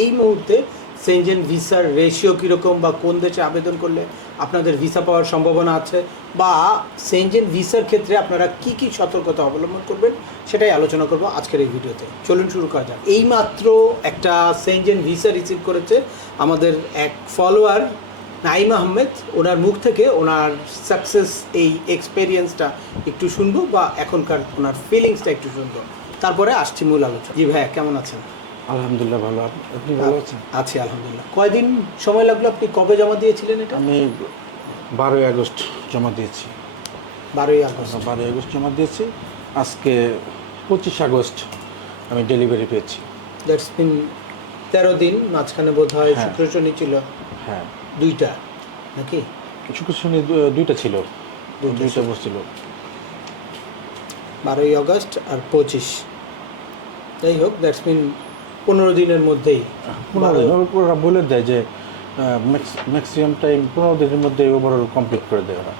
এই মুহূর্তে সেনজেন ভিসার রেশিও কীরকম, বা কোন দেশে আবেদন করলে আপনাদের ভিসা পাওয়ার সম্ভাবনা আছে, বা সেনজেন ভিসার ক্ষেত্রে আপনারা কি কি সতর্কতা অবলম্বন করবেন, সেটাই আলোচনা করব আজকের এই ভিডিওতে। চলুন শুরু করা যাক। এইমাত্র একটা সেনজেন ভিসা রিসিভ করেছে আমাদের এক ফলোয়ার নাইম আহমেদ। ওনার মুখ থেকে ওনার সাকসেস এই এক্সপেরিয়েন্সটা একটু শুনবো, বা এখনকার ওনার ফিলিংসটা একটু শুনবো, তারপরে আসছি মূল আলোচনা। জি ভাইয়া, কেমন আছেন? আলহামদুলিল্লাহ ভালো। আপনি ভালো আছেন? আছি আলহামদুলিল্লাহ। কয়দিন সময় লাগলো? আপনি কবে জমা দিয়েছিলেন এটা? আমি 12ই আগস্ট জমা দিয়েছি। 12ই আগস্ট। 12ই আগস্ট জমা দিয়েছি। আজকে 25 আগস্ট আমি ডেলিভারি পেয়েছি। দ্যাটস বিন 13 দিন। মাঝখানে বোধ হয় হ্যাঁ। শুক্র শনি ছিল হ্যাঁ, দুইটা, নাকি? শুক্র শনি দুইটা ছিল, দুইটা বসছিল। 12ই আগস্ট আর 25, যাই হোক, দ্যাটস বিন 15 দিনের মধ্যেই। 15 দিন ওরা বলে দেয় যে ম্যাক্সিমাম টাইম 15 দিনের মধ্যে ওভারঅল কমপ্লিট করে দেয় ওরা।